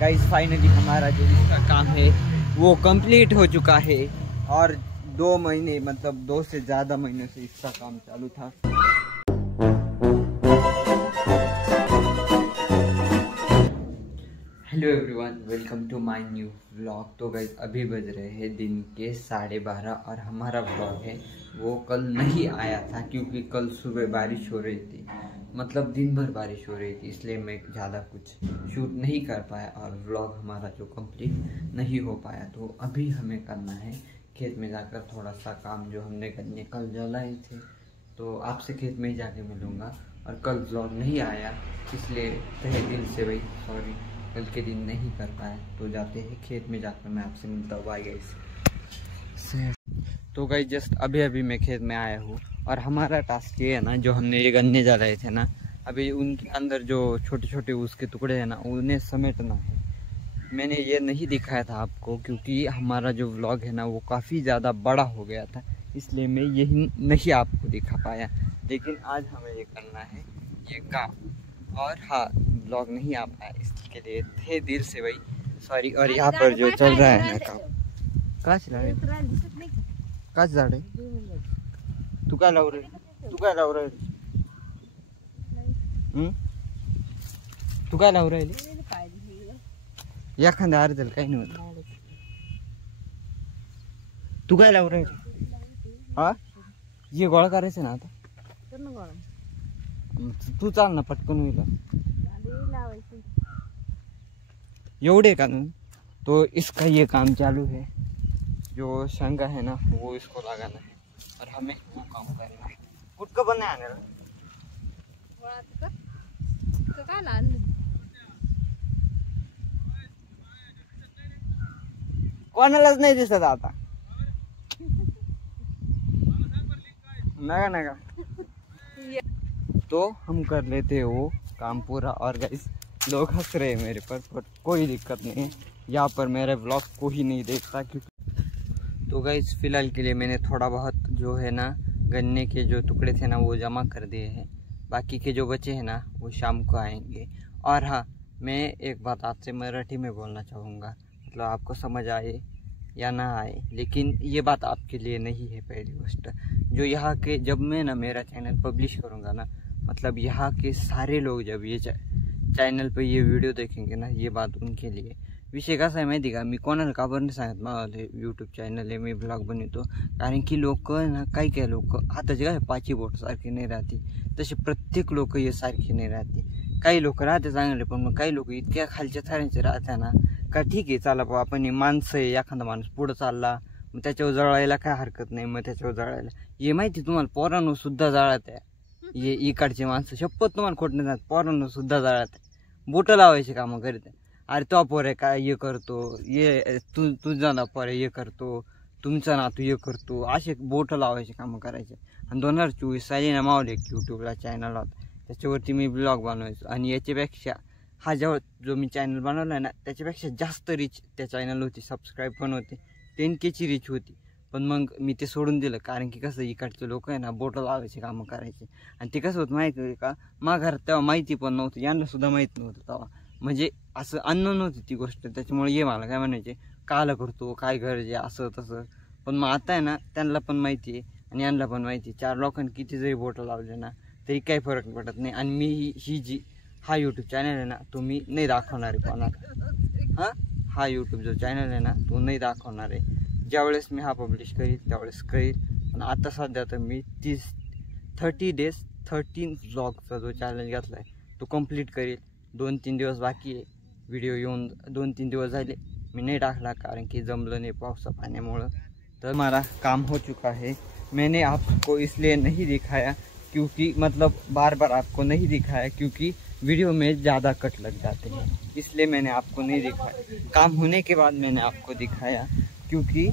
Guys finally हमारा जो इसका काम है वो कंप्लीट हो चुका है और 2 महीने मतलब 2 से ज़्यादा महीने से इसका काम चालू था। Hello everyone, welcome to my new vlog. तो गाइस अभी बज रहे हैं दिन के 12:30 और हमारा व्लॉग है वो कल नहीं आया था क्योंकि कल सुबह बारिश हो रही थी, मतलब दिन भर बारिश हो रही थी, इसलिए मैं ज़्यादा कुछ शूट नहीं कर पाया और व्लॉग हमारा जो कंप्लीट नहीं हो पाया। तो अभी हमें करना है खेत में जाकर थोड़ा सा काम जो हमने गन्ने कल जलाए थे, तो आपसे खेत में ही जाके मिलूँगा। और कल व्लॉग नहीं आया इसलिए तहे दिल से भाई सॉरी, कल के दिन नहीं कर पाया। तो जाते हैं खेत में जाकर मैं आपसे मिलता हूँ। Bye guys. तो गाइस जस्ट अभी मैं खेत में आया हूँ और हमारा टास्क ये है ना, जो हमने ये गन्ने जलाए थे ना, अभी उनके अंदर जो छोटे छोटे उसके टुकड़े हैं ना उन्हें समेटना है। मैंने ये नहीं दिखाया था आपको क्योंकि हमारा जो व्लॉग है ना वो काफ़ी ज़्यादा बड़ा हो गया था, इसलिए मैं यही नहीं आपको दिखा पाया। लेकिन आज हमें ये करना है ये काम, और हाँ ब्लॉग नहीं आ पाया इसके लिए थे दिल से भाई सॉरी। और यहाँ पर जो चल रहा है ना काम, कहाँ चला रहे कहाँ जा रहे तू काय लावू रे तू काय लावू राहिली तू काय लावू राहिली एखाद्या अर्धल काही नव्हतं तू काय लावू राहिली हा ये गोळा करायचं ना आता तू चाल ना पटकन होईल एवढे का तुम। तो इसका ये काम चालू है, जो शंका है ना वो इसको लगाना है और हमें वो काम करना है। कुटका पण नाही आणायला कोणालाच नाही दिसत आता नगा नगा। तो हम कर लेते हैं वो काम पूरा। और गाइस लोग हंस रहे हैं मेरे पर कोई दिक्कत नहीं है, यहाँ पर मेरे व्लॉग को ही नहीं देखता क्योंकि। तो गाइस फिलहाल के लिए मैंने थोड़ा बहुत जो है ना गन्ने के जो टुकड़े थे ना वो जमा कर दिए हैं, बाकी के जो बचे हैं ना वो शाम को आएंगे। और हाँ, मैं एक बात आपसे मराठी में बोलना चाहूँगा, मतलब आपको समझ आए या ना आए, लेकिन ये बात आपके लिए नहीं है। पहली गोष्ट जो यहाँ के, जब मैं ना मेरा चैनल पब्लिश करूँगा ना, मतलब यहाँ के सारे लोग जब ये चॅनल पे ये व्हिडिओ देखेंगे ना, ये बात उनके लिए। विषय कसा आहे माहिती का, मी कोणाला का बरं नाही सांगत मला यूट्यूब चॅनल आहे, मी ब्लॉग बनवतो, कारण की लोक ना काही लोक हाताचे काय पाची बोट सारखे नाही राहते, तसे प्रत्येक लोक हे सारखे नाही राहते। काही लोक राहते चांगले, पण मग काही लोक इतक्या खालच्या थरांचे राहते ना का ठीक आहे चला बाबा आपण माणसं आहे, एखादा माणूस पुढं चालला मग त्याच्यावर जळायला काय हरकत नाही, मग त्याच्यावर जळायला ये माहिती तुम्हाला पोरांनो सुद्धा जाळत आहे ये इकडचे माणसं, शपथ तुम्हाला खोट नाही जात, पोरांनो सुद्धा जाळत आहे, बोटं लावायचे कामं करते। अरे तो पोरे काय ये करतो, ये तुझा ना पोरे ये करतो, तुमचा ना तू ये करतो, असे बोटं लावायचे कामं करायचे। आणि 2024 साली ना मावले एक यूट्यूबला चॅनल होता, त्याच्यावरती मी ब्लॉग बनवायचो आणि याच्यापेक्षा हा जो मी चॅनल बनवला आहे ना त्याच्यापेक्षा जास्त रीच त्या चॅनल होती, सबस्क्राईब पण होते, 10K रीच होती। पण मग मी ते सोडून दिलं, कारण की कसं इकडचे लोक आहे ना बोटं लावायचे कामं करायचे। आणि ते कसं होतं माहिती आहे का, माझ्या घरात तेव्हा माहिती पण नव्हतं, यांना सुद्धा माहीत नव्हतं तेव्हा, म्हणजे असं अननोन होती ती गोष्ट, त्याच्यामुळे ये मला काय म्हणायचे काला करतो काय गरज आहे असं तसं। पण मग आता आहे ना त्यांना पण माहिती आहे आणि यांना पण माहिती आहे, 4 लोकांनी किती जरी बोटं लावले ना तरी काही फरक पडत नाही। आणि मी ही हा यूट्यूब चॅनल आहे ना तो मी नाही दाखवणार आहे कोणाला, हा यूट्यूब जो चॅनल आहे ना तो नाही दाखवणार आहे, ज्यावेळेस मी हा पब्लिश करील त्यावेळेस करील। पण आता सध्या तर मी 30 days 13 व्लॉगचा जो चॅलेंज घेतला आहे तो कंप्लीट करील। 2-3 दिवस बाकी आहे, व्हिडिओ येऊन 2-3 दिवस झाले मी नहीं टाकला, कारण कि जमलं नहीं पावसा पाण्यामुळं। तो हमारा काम हो चुका है, मैंने आपको इसलिए नहीं दिखाया क्योंकि मतलब बार बार आपको नहीं दिखाया क्योंकि वीडियो में ज़्यादा कट लग जाते हैं, इसलिए मैंने आपको नहीं दिखाया। काम होने के बाद मैंने आपको दिखाया क्योंकि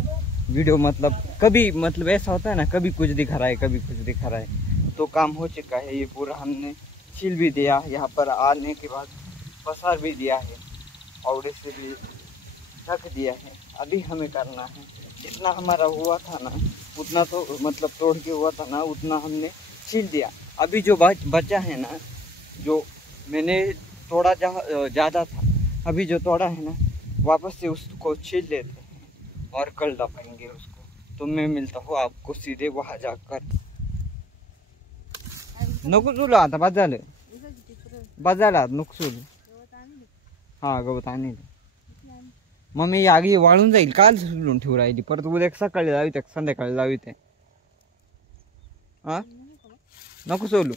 वीडियो मतलब कभी मतलब ऐसा होता है ना, कभी कुछ दिखा रहा है कभी कुछ दिखा रहा है। तो काम हो चुका है, ये पूरा हमने छील भी दिया, यहाँ पर आने के बाद पसार भी दिया है, औड़े से भी ढक दिया है। अभी हमें करना है, जितना हमारा हुआ था ना उतना तो मतलब तोड़ के हुआ था ना उतना हमने छील दिया। अभी जो बचा है ना, जो मैंने थोड़ा ज़्यादा था अभी जो तोड़ा है ना वापस से उसको छील लेते हैं और कल दफाएंगे उसको। तो मैं मिलता हूँ आपको सीधे वहां जाकर। नको आता बाजारात नुकसूल। हा गवत आणले मग मी आगी वाळून जाईल काल सुलून ठेवू राहिली परत उद्या सकाळी जावी ते संध्याकाळी जावी ते हा नको सोलू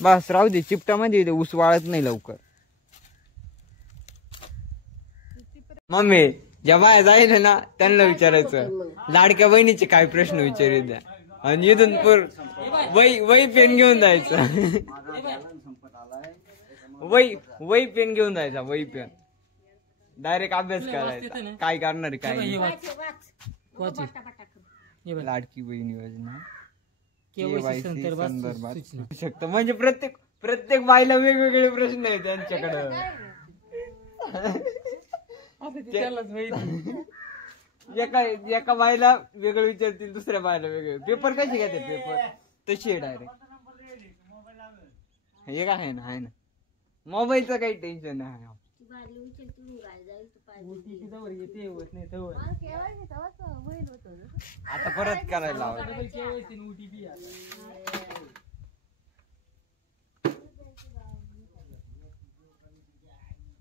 बस राहू दे चिपटामध्ये ऊस वाळत नाही लवकर। मम्मी जेव्हा जाईल ना त्यांना विचारायचं लाडक्या बहिणीचे काय प्रश्न विचारू द्या आणि इथून वही पेन घेऊन जायचं वही पेन घेऊन जायचा वही पेन डायरेक्ट अभ्यास करायचा काय करणार काय लाडकी बहीण योजना संदर्भात शकतो म्हणजे प्रत्येक बाईला वेगवेगळे प्रश्न आहेत त्यांच्याकडं एका बाईला वेगळं विचारतील दुसऱ्या बाईला वेगळे पेपर कसे घेते पेपर तशी आहे डायरेक्ट हे काय आहे ना मोबाईलचं काही टेन्शन नाही आता परत करायला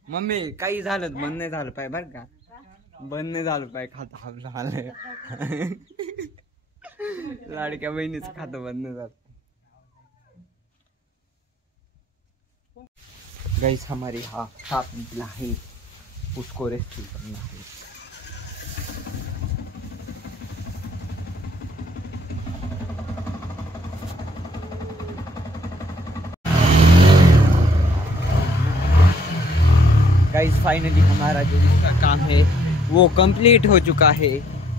मम्मी काही झालं बंद नाही झालं पाहिजे बर का बंद नाही झालं पाहिजे खातं झालंय लाडक्या बहिणीचं खातं बंद नाही झालं। गाइस हमारी हाफ निकला है उसको रेस्क्यू करना है। गाइस फाइनली हमारा जो इसका काम है वो कंप्लीट हो चुका है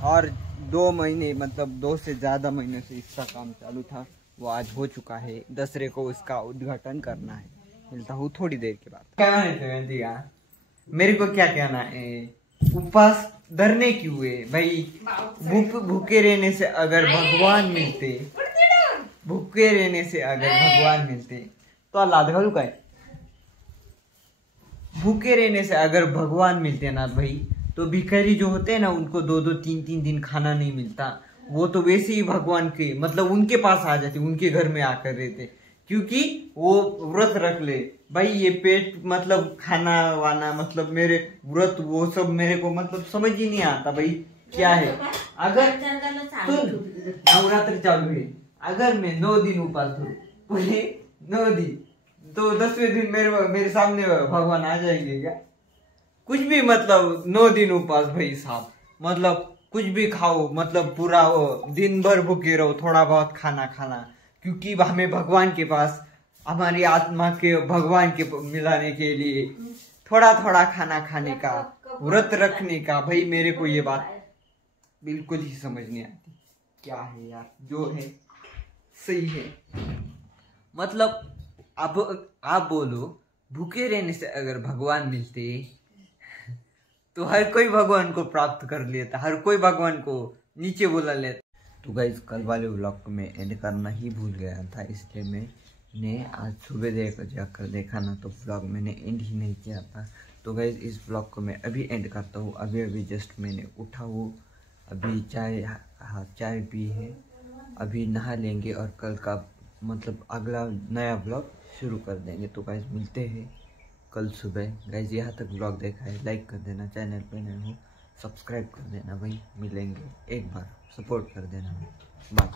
और 2 महीने मतलब 2 से ज़्यादा महीने से इसका काम चालू था वो आज हो चुका है। दसरे को इसका उद्घाटन करना है। मिलता हूँ थोड़ी देर के बाद। क्या कहते हैं मेरे को क्या कहना है उपवास धरने क्यों हुए भाई भूखे रहने से अगर भगवान मिलते भूखे रहने से अगर भगवान मिलते तो अल्लाह घालू काय भूखे रहने से अगर भगवान मिलते ना भाई तो भिखारी जो होते हैं ना उनको 2-2 3-3 दिन खाना नहीं मिलता वो तो वैसे ही भगवान के मतलब उनके पास आ जाते उनके घर में आकर रहते क्योंकि वो व्रत रख ले भाई ये पेट मतलब खाना वाना मतलब मेरे व्रत वो सब मेरे को मतलब समझ ही नहीं आता भाई क्या है। अगर नवरात्र चालू है अगर मैं 9 दिन उपवास करूं पहले 9 दिन तो 10वें दिन मेरे सामने भगवान आ जाएंगे क्या कुछ भी मतलब 9 दिन उपवास भाई साहब मतलब कुछ भी खाओ मतलब पूरा दिन भर भूखे रहो थोड़ा बहुत खाना खाना क्योंकि हमें भगवान के पास हमारी आत्मा के भगवान के मिलाने के लिए थोड़ा थोड़ा खाना खाने का व्रत रखने का भाई मेरे को ये बात बिल्कुल ही समझ नहीं आती क्या है यार जो है सही है मतलब आप बोलो भूखे रहने से अगर भगवान मिलते तो हर कोई भगवान को प्राप्त कर लेता हर कोई भगवान को नीचे बुला लेता। तो गाइस कल वाले व्लॉग में एंड करना ही भूल गया था इसलिए मैंने आज सुबह जाकर देखा ना तो व्लॉग मैंने एंड ही नहीं किया था। तो गाइस इस व्लॉग को मैं अभी एंड करता हूँ। अभी जस्ट मैंने उठा हूँ अभी चाय पी है अभी नहा लेंगे और कल का मतलब अगला नया व्लॉग शुरू कर देंगे। तो गाइस मिलते हैं कल सुबह। गाइस यहाँ तक व्लॉग देखा है लाइक कर देना चैनल पे नए हो सब्सक्राइब कर देना भाई मिलेंगे एक बार सपोर्ट कर देना बाय।